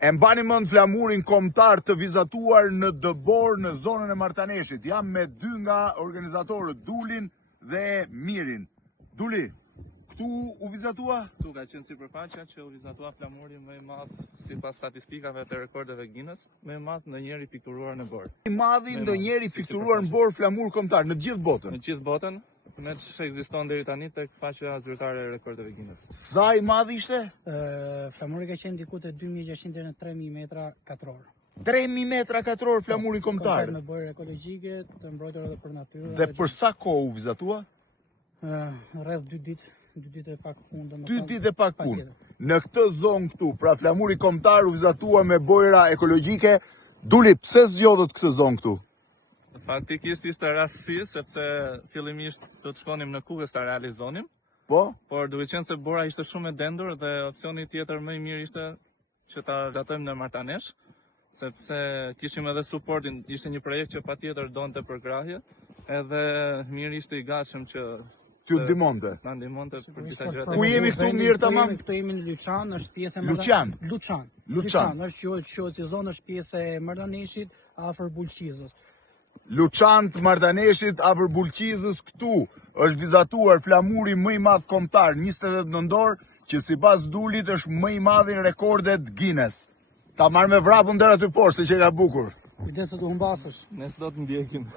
E mbani mend flamurin kombëtar të vizatuar në Dëbor në zonën e Martaneshit. Jam me dy nga organizatorët, Dulin dhe Mirin. Duli, këtu u vizatua? Këtu ka qenë sipërfaqja që u vizatua flamuri më i madh sipas statistikave të rekordeve Guinness, më i madh ndonjëherë pikturuar në Borë. I madhi ndonjëherë pikturuar në Borë flamur kombëtar në gjithë botën. Në gjithë botën, me që ekziston deri tani tek faqja zyrtare e rekordeve Guinness. Sa i madh ishte? Flamuri ka qenë diku te 2600 deri në 3000 metra katror. 3000 metra katror flamuri kombëtar. Me bërë ekologjike, të mbrojtur edhe për natyrën. Dhe për sa kohë u vizatua? Rreth 2 ditë. 2 ditë e pak punë. 2 ditë e pak punë. Në këtë zonë këtu, pra flamuri kombëtar u vizatua me bojra ekologjike. Duli, pse zgjodhët këtë zonë këtu? Faktikisht ishte rastësi, sepse fillimisht do të shkonim në Kukës ta realizonim. Po? Por duke qenë se Bora ishte shumë e dendur dhe opsioni tjetër më i mirë ishte që ta zgjatojmë në Martanesh, sepse kishim edhe suportin, ishte një projekt që patjetër donte përkrahje, edhe mirë ishte i gatshëm që T'ju ndihmonte. Na ndihmonte për këta gjëra. Ku jemi këtu mirë tamam? Këtu jemi në Luçan, është pjesë e Luçan. Luçan, është që zonë është pjesë e Martaneshit afër Bulqizës. Luçan të Martaneshit afër Bulqizës, këtu është vizatuar flamuri më i madh kombëtar 28 nëntor, që sipas Dulit është më i madh në rekordet Guinness. Ta marr me vrapun deri aty poshtë që ka bukur. Kujdes të humbasësh. Ne s'do të ndjekim.